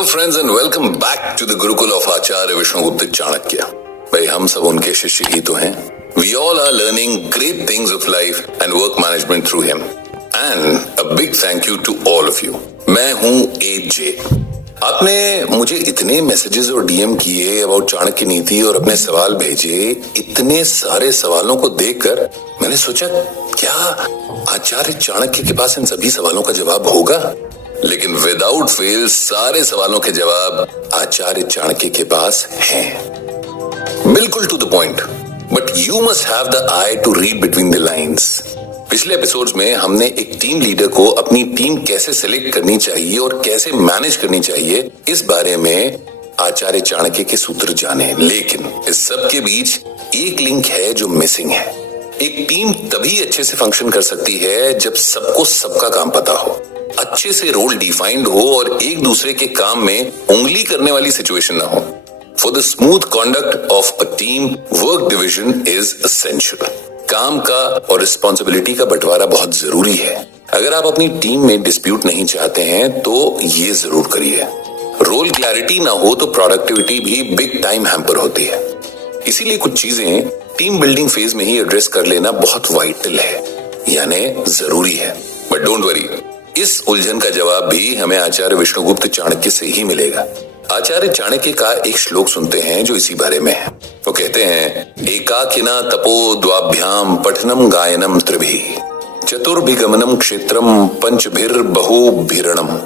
Hello friends and welcome back to the Gurukul of Acharya Vishnugupta Chanakya. भाई हम सब उनके शिष्य ही तो हैं। We all are learning great things of life and work management through him and a big thank you to all of you. मैं हूं AJ। आपने मुझे इतने मैसेजेस और DM किए अबाउट चाणक्य नीति और अपने सवाल भेजे। इतने सारे सवालों को देखकर मैंने सोचा क्या आचार्य चाणक्य के पास इन सभी सवालों का जवाब होगा, लेकिन विदाउट फेल सारे सवालों के जवाब आचार्य चाणक्य के पास हैं। बिल्कुल to the point, but you must have the eye to read between the lines. पिछले एपिसोड्स में हमने एक टीम लीडर को अपनी टीम कैसे सिलेक्ट करनी चाहिए और कैसे मैनेज करनी चाहिए इस बारे में आचार्य चाणक्य के सूत्र जाने, लेकिन इस सब के बीच एक लिंक है जो मिसिंग है। एक टीम तभी अच्छे से फंक्शन कर सकती है जब सबको सबका काम पता हो, अच्छे से रोल डिफाइंड हो और एक दूसरे के काम में उंगली करने वाली सिचुएशन ना हो। For the smooth conduct of a team, work division is essential. काम का और रिस्पॉन्सिबिलिटी का बंटवारा बहुत जरूरी है। अगर आप अपनी टीम में डिस्प्यूट नहीं चाहते हैं तो ये जरूर करिए। रोल क्लैरिटी ना हो तो प्रोडक्टिविटी भी बिग टाइम हैम्पर होती है। इसीलिए कुछ चीजें टीम बिल्डिंग फेज में ही एड्रेस कर लेना बहुत वाइटल है, यानी जरूरी है। बट डोंट वरी, इस उलझन का जवाब भी हमें आचार्य विष्णुगुप्त चाणक्य से ही मिलेगा। आचार्य चाणक्य का एक श्लोक सुनते हैं जो इसी बारे में है। वो कहते हैं, एकाकिना तपो द्वाभ्याम पठनम गायनम त्रिभिः चतुर्भिगमनम क्षेत्रम पंचभिर बहुभिरणम।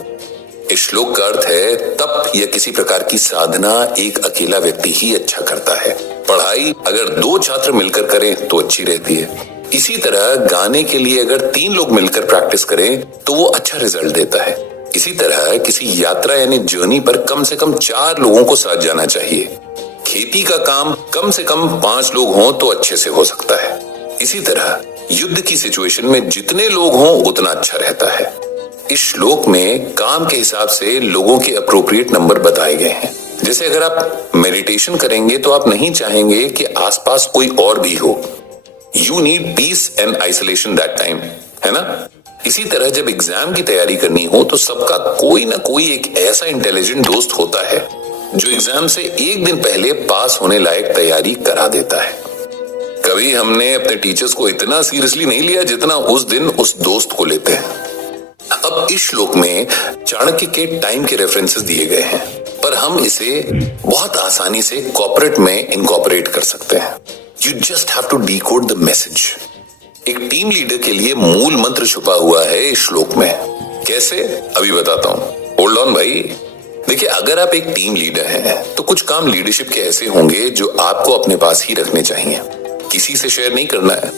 इस श्लोक का अर्थ है, तप या किसी प्रकार की साधना एक अकेला व्यक्ति ही अच्छा करता है। पढ़ाई अगर 2 छात्र मिलकर करें तो अच्छी रहती है। इसी तरह गाने के लिए अगर 3 लोग मिलकर प्रैक्टिस करें तो वो अच्छा रिजल्ट देता है। इसी तरह किसी यात्रा यानी जर्नी पर कम से कम 4 लोगों को साथ जाना चाहिए। खेती का काम कम से कम 5 लोग हों तो अच्छे से हो सकता है। इसी तरह युद्ध की सिचुएशन में जितने लोग हों उतना अच्छा रहता है। इस श्लोक में काम के हिसाब से लोगों के अप्रोप्रिएट नंबर बताए गए हैं। जैसे अगर आप मेडिटेशन करेंगे तो आप नहीं चाहेंगे कि आसपास कोई और भी हो। You need peace and isolation that time, है ना? इसी तरह जब एग्जाम की तैयारी करनी हो तो सबका कोई ना कोई एक ऐसा इंटेलिजेंट दोस्त होता है जो एग्जाम से एक दिन पहले पास होने लायक तैयारी करा देता है। कभी हमने अपने टीचर्स को इतना सीरियसली नहीं लिया जितना उस दिन उस दोस्त को लेते हैं। अब इस श्लोक में चाणक्य के टाइम के रेफरेंसेस दिए गए हैं, पर हम इसे बहुत आसानी से कॉर्पोरेट में इनकॉर्पोरेट कर सकते हैं। You just have to decode the message. एक टीम लीडर के लिए मूल मंत्र छुपा हुआ है इस श्लोक में। कैसे? अभी बताता हूँ। होल्ड ऑन भाई। देखिए, अगर आप एक टीम लीडर हैं तो कुछ काम लीडरशिप के ऐसे होंगे जो आपको अपने पास ही रखने चाहिए, किसी से शेयर नहीं करना है।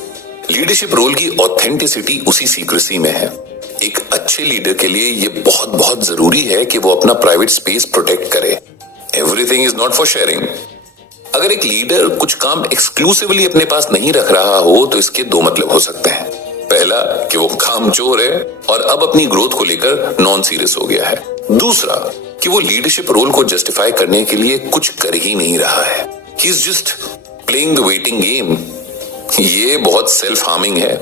लीडरशिप रोल की ऑथेंटिसिटी उसी सीक्रेसी में है। एक अच्छे लीडर के लिए ये बहुत बहुत जरूरी है कि वो अपना प्राइवेट स्पेस प्रोटेक्ट करे। Everything is not for sharing. अगर एक लीडर कुछ काम एक्सक्लूसिवली अपने पास नहीं रख रहा हो तो इसके 2 मतलब हो सकते हैं। पहला कि वो काम चोर है और अब अपनी ग्रोथ को लेकर नॉन सीरियस हो गया है। दूसरा कि वो लीडरशिप रोल को जस्टिफाई करने के लिए कुछ कर ही नहीं रहा है। He is just playing the waiting game. ये बहुत सेल्फ हार्मिंग है।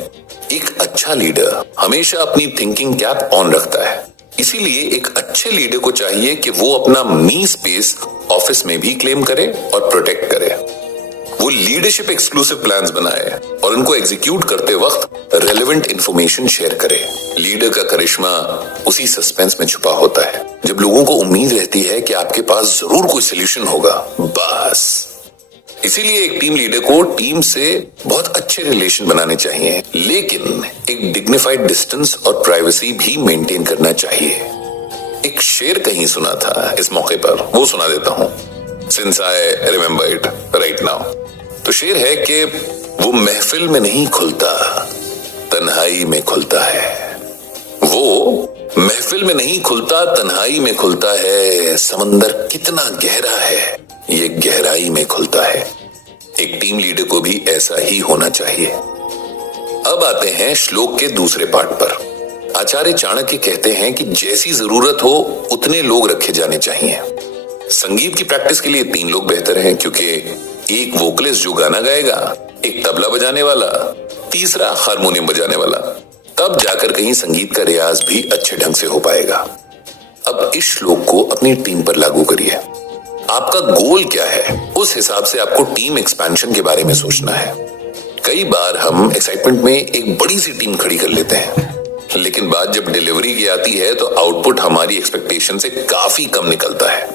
एक अच्छा लीडर हमेशा अपनी थिंकिंग कैप ऑन रखता है। इसीलिए एक अच्छे लीडर को चाहिए कि वो अपना मी स्पेस ऑफिस में भी क्लेम करे और प्रोटेक्ट करे। वो लीडरशिप एक्सक्लूसिव प्लान्स बनाए और उनको एग्जीक्यूट करते वक्त रेलेवेंट इंफॉर्मेशन शेयर करे। लीडर का करिश्मा उसी सस्पेंस में छुपा होता है, जब लोगों को उम्मीद रहती है कि आपके पास जरूर कोई सोल्यूशन होगा। बस इसीलिए एक टीम लीडर को टीम से बहुत अच्छे रिलेशन बनाने चाहिए, लेकिन एक डिग्निफाइड डिस्टेंस और प्राइवेसी भी मेंटेन करना चाहिए। एक शेर कहीं सुना था इस मौके पर, वो सुना देता हूं, since I remember it right now. तो शेर है कि वो महफिल में नहीं खुलता, तन्हाई में खुलता है। वो महफिल में नहीं खुलता, तन्हाई में खुलता है। समंदर कितना गहरा है, ये गहराई में खुलता है। एक टीम लीडर को भी ऐसा ही होना चाहिए। अब आते हैं श्लोक के दूसरे पार्ट पर। आचार्य चाणक्य कहते हैं कि जैसी जरूरत हो उतने लोग रखे जाने चाहिए। संगीत की प्रैक्टिस के लिए 3 लोग बेहतर हैं, क्योंकि एक वोकलिस्ट जो गाना गाएगा, एक तबला बजाने वाला, तीसरा हारमोनियम बजाने वाला। तब जाकर कहीं संगीत का रियाज भी अच्छे ढंग से हो पाएगा। अब अब इस श्लोक को अपनी टीम पर लागू करिए। आपका गोल क्या है, उस हिसाब से आपको टीम एक्सपेंशन के बारे में सोचना है। कई बार हम एक्साइटमेंट में एक बड़ी सी टीम खड़ी कर लेते हैं, लेकिन बात जब डिलीवरी की आती है तो आउटपुट हमारी एक्सपेक्टेशन से काफी कम निकलता है।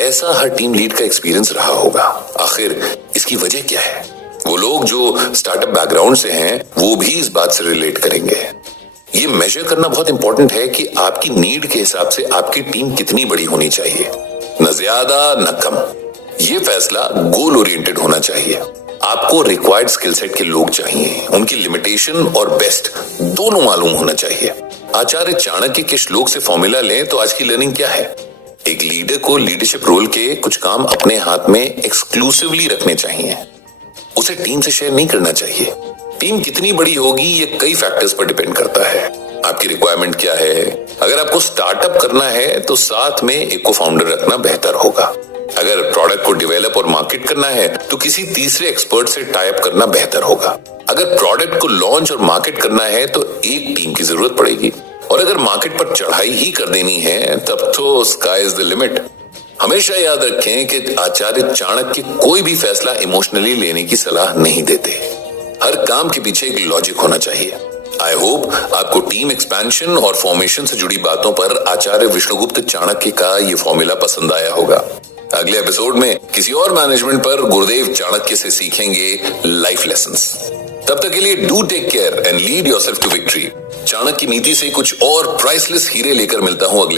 ऐसा हर टीम लीड का एक्सपीरियंस रहा होगा। आखिर इसकी वजह क्या है? वो लोग जो स्टार्टअप बैकग्राउंड से हैं, वो भी इस बात से रिलेट करेंगे। ये मेजर करना बहुत इंपॉर्टेंट है कि आपकी नीड के हिसाब से आपकी टीम कितनी बड़ी होनी चाहिए, न ज्यादा न कम। ये फैसला गोल ओरिएंटेड होना चाहिए। आपको रिक्वायर्ड स्किल सेट के लोग चाहिए, उनकी लिमिटेशन और बेस्ट दोनों मालूम होना चाहिए। आचार्य चाणक्य के श्लोक से फॉर्मूला लें तो आज की लर्निंग क्या है? एक लीडर को लीडरशिप रोल के कुछ काम अपने हाथ में एक्सक्लूसिवली रखने चाहिए, उसे टीम से शेयर नहीं करना चाहिए। टीम कितनी बड़ी होगी ये कई फैक्टर्स पर डिपेंड करता है। आपकी रिक्वायरमेंट क्या है? अगर आपको स्टार्टअप करना है तो साथ में एक को फाउंडर रखना बेहतर होगा। अगर प्रोडक्ट को डेवलप और मार्केट करना है तो किसी तीसरे एक्सपर्ट से टाई अप करना बेहतर होगा। अगर प्रोडक्ट को लॉन्च और मार्केट करना है तो एक टीम की जरूरत पड़ेगी, और अगर मार्केट पर चढ़ाई ही कर देनी है तब तो स्काई इज द लिमिट। हमेशा याद रखें कि आचार्य चाणक्य कोई भी फैसला इमोशनली लेने की सलाह नहीं देते। हर काम के पीछे एक लॉजिक होना चाहिए। आई होप आपको टीम एक्सपेंशन और फॉर्मेशन से जुड़ी बातों पर आचार्य विष्णुगुप्त चाणक्य का ये फॉर्मूला पसंद आया होगा। अगले एपिसोड में किसी और मैनेजमेंट पर गुरुदेव चाणक्य से सीखेंगे लाइफ लेसन्स। तब तक के लिए do take care and lead yourself to victory. Chanakya नीति से कुछ और प्राइसलेस हीरे लेकर मिलता हूं अगले